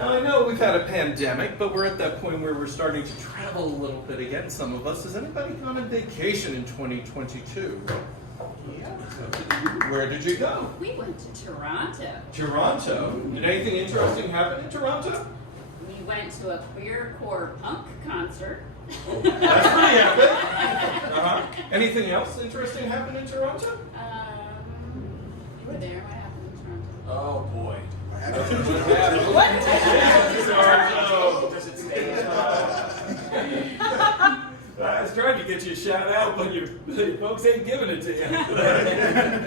Now I know we've had a pandemic, but we're at that point where we're starting to travel a little bit again, some of us. Has anybody gone on vacation in 2022? Yeah. Where did you go? We went to Toronto. Toronto? Did anything interesting happen in Toronto? We went to a queercore punk concert. That's pretty epic. Anything else interesting happen in Toronto? You were there. What happened in Toronto? Oh boy. What? Does it stay I was trying to get you a shout out, but your folks ain't giving it to you.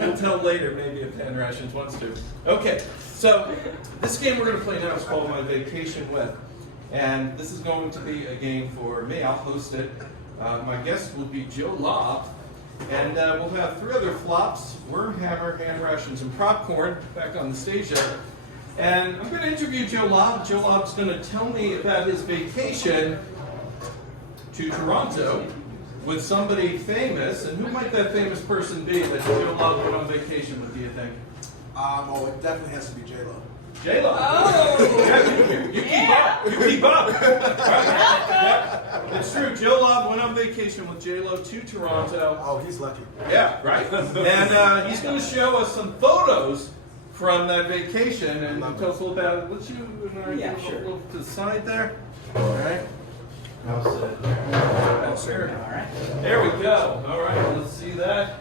We'll tell later, maybe if Pan Rations wants to. Okay, so this game we're going to play now is called My Vacation With. And this is going to be a game for me. I'll host it. My guest will be Joe Lobb. And we'll have 3 other flops, Wormhammer, Hand Rations, and Popcorn back on the stage there. And I'm going to interview Joe Lobb. Joe Lobb's going to tell me about his vacation to Toronto with somebody famous. And who might that famous person be that Joe Lobb went on vacation with, do you think? Oh, it definitely has to be J-Lo. J-Lo. Oh! Yeah, you keep up. You keep up. Right. Yeah. It's true. Joe Lobb went on vacation with J-Lo to Toronto. Oh, he's lucky. Yeah, right. And he's going to show us some photos from that vacation and tell us a little about it. Let's you and I Yeah, go sure. a little to the side there. All right. I'll sit there. Oh, sure. All right. There we go. All right, let's see that.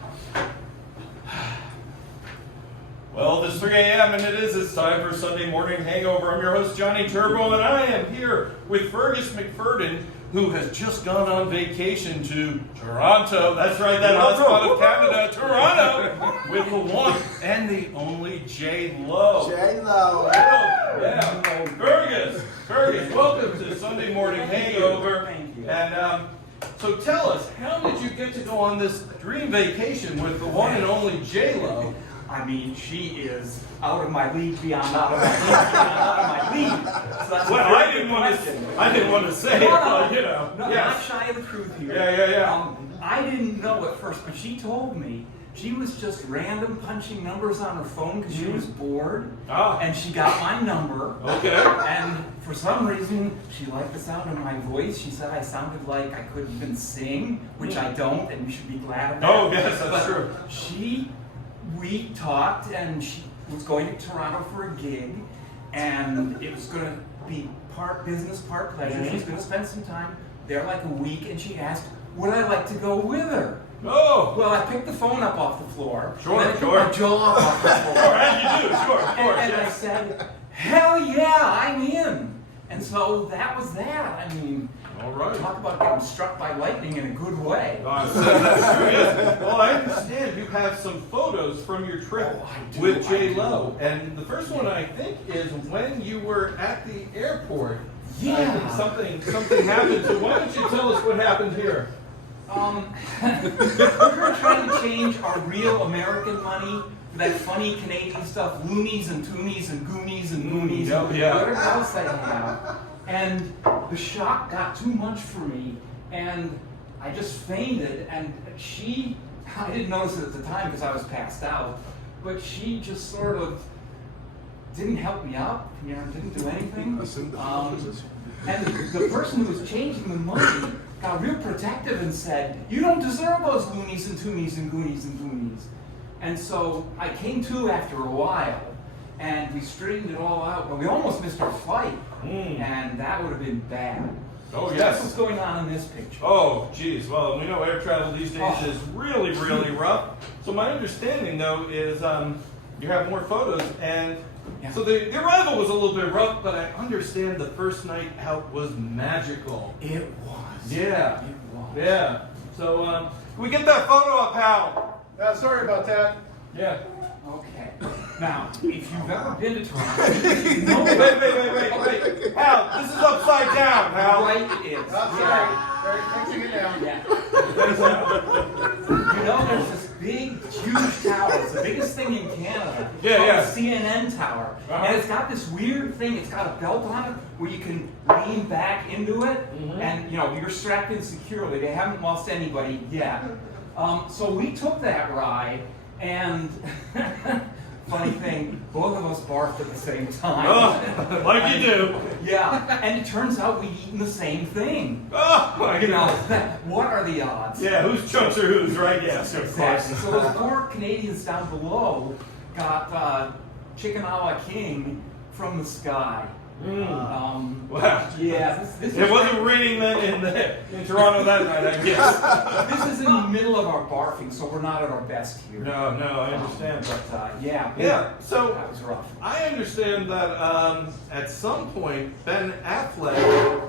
Well, it's 3 a.m. and it's time for Sunday Morning Hangover. I'm your host, Johnny Turbo, and I am here with Fergus McFerdin, who has just gone on vacation to Toronto. That's right, that hotspot of Canada, Toronto, with the one and the only J-Lo. J-Lo. Yeah. Fergus, welcome to Sunday Morning Hangover. Thank you. And so tell us, how did you get to go on this dream vacation with the one and only J-Lo? I mean, she is out of my league, beyond out of my league, beyond out of my league. So that's Well, a very I good didn't want to say it, No, but you know. no, Yes. not shy of the truth here. Yeah. I didn't know at first, but she told me she was just random punching numbers on her phone because she was bored. Ah. And she got my number. Okay. And for some reason, she liked the sound of my voice. She said I sounded like I couldn't even sing, which I don't, and you should be glad of that. Oh, yes, that's true. We talked, and she was going to Toronto for a gig, and it was going to be part business, part pleasure. She's going to spend some time there, like a week, and she asked, would I like to go with her? Oh. Well, I picked the phone up off the floor. Sure, and I sure. took my jaw off the floor. Sure, as you do, sure, of course. And I Yes. said, hell yeah, I'm in. And so that was that. I mean, All right. talk about getting struck by lightning in a good way. That's true, yes. Well, I understand you have some photos from your trip with J-Lo. And the first one, I think, is when you were at the airport. Yeah. I think something happened. So why don't you tell us what happened here? We were trying to change our real American money for that funny Canadian stuff, loonies and toonies and goonies and moonies, Oh, yeah. whatever else they have. And the shock got too much for me, and I just fainted. And I didn't notice it at the time because I was passed out, but she just sort of didn't help me up, didn't do anything. And the person who was changing the money got real protective and said, you don't deserve those loonies and toonies and goonies and goonies. And so I came to after a while, and we straightened it all out, but we almost missed our flight, and that would have been bad. Oh, So yes. That's what's going on in this picture. Oh, geez. Well, we know air travel these days Oh. is really, really rough. So my understanding, though, is you have more photos, and Yeah. so the arrival was a little bit rough, but I understand the first night out was magical. It was. Yeah. It was. Yeah. So can we get that photo up, Hal? Sorry about that. Yeah. Okay. Now, if you've ever been to Toronto, you know Wait. Hal, this is upside down, Hal. right it is. Sorry. Fixing it now. Yeah. You know, there's this big, huge tower. It's the biggest thing in Canada. Yeah, called yeah. the CNN Tower. Uh-huh. And it's got this weird thing. It's got a belt on it where you can lean back into it, and you're strapped in securely. They haven't lost anybody yet. So we took that ride, and funny thing, both of us barfed at the same time. Oh, like you do. Yeah, and it turns out we'd eaten the same thing. Oh, my You know, goodness. what are the odds? Yeah, whose chunks are whose, right? Yes, of course. Exactly. So those poor Canadians down below got chicken a la king from the sky. Wow. Yeah, this It is wasn't raining then in Toronto that night, I guess. this is in the middle of our barfing, so we're not at our best here. No, I understand. But yeah, Yeah, so that was rough. I understand that at some point Ben Affleck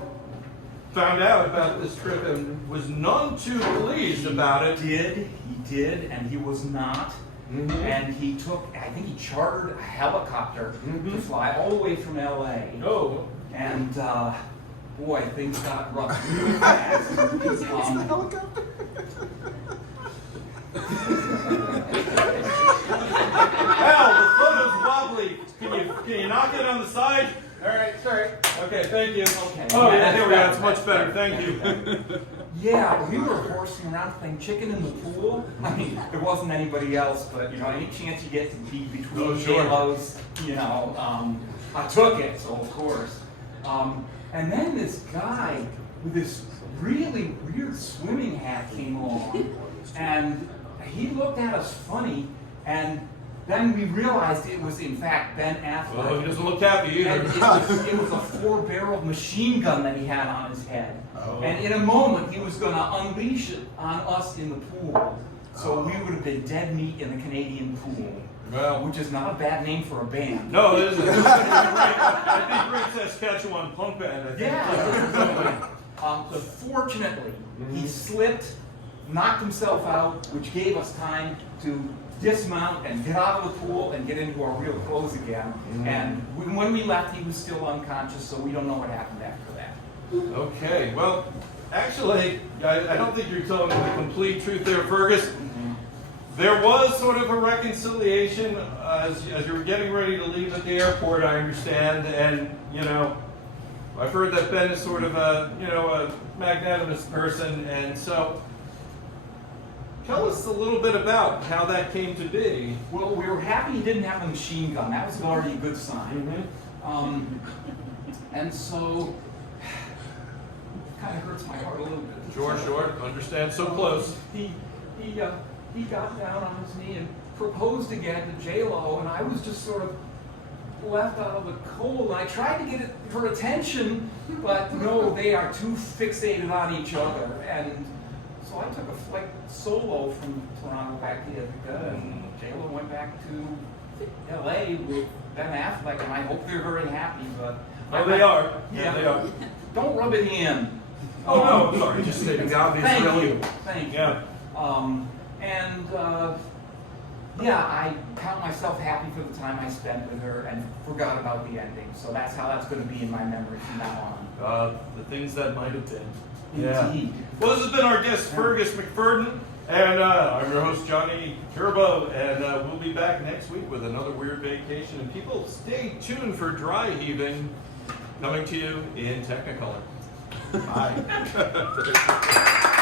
found out about this trip and was none too pleased about it. He did, and he was not. And he took, I think he chartered a helicopter to fly all the way from LA. Oh. And boy, things got rough really fast. Hell, the photo's wobbly. Can you knock it on the side? All right, sorry. Okay, thank you. Okay. Oh yeah, there we go. It's much better. Thank you. Yeah, we were horsing around playing chicken in the pool. I mean, there wasn't anybody else, but you know, any chance you get to be between Oh, sure. J-Lo's, you know, I took it, so of course. And then this guy with this really weird swimming hat came along, and he looked at us funny, and then we realized it was in fact Ben Affleck. Well, he doesn't look happy And either. it was a 4-barreled machine gun that he had on his head. Oh. And in a moment, he was going to unleash it on us in the pool. So we would have been dead meat in the Canadian pool. Well, Which is not a bad name for a band. no, it isn't. I think great Saskatchewan punk band. I think. Yeah. So fortunately, he slipped, knocked himself out, which gave us time to dismount and get out of the pool and get into our real clothes again. And when we left, he was still unconscious, so we don't know what happened after that. Okay, well, actually, I don't think you're telling me the complete truth there, Fergus. There was sort of a reconciliation as you were getting ready to leave at the airport, I understand, and, you know, I've heard that Ben is sort of a magnanimous person, and so tell us a little bit about how that came to be. Well, we were happy he didn't have a machine gun. That was already a good sign. And so, it kind of hurts my heart a little bit. Sure, understand, so close. He got down on his knee and proposed again to J-Lo, and I was just sort of left out of the cold. And I tried to get her attention, but no, they are too fixated on each other. And so I took a flight solo from Toronto back to Ithaca, and J-Lo went back to LA with Ben Affleck, and I hope they're very happy. But Oh, they are. Yeah, they are. Don't rub it in. Oh, no, I'm sorry, just stating the obvious, Thank really. you. Thank you. Yeah. Yeah, I count myself happy for the time I spent with her and forgot about the ending. So that's how that's going to be in my memory from now on. The things that might have been. Indeed. Well, this has been our guest, Fergus McFerdin, and I'm your host, Johnny Turbo, and we'll be back next week with another weird vacation. And people, stay tuned for Dry Heaving coming to you in Technicolor. Bye.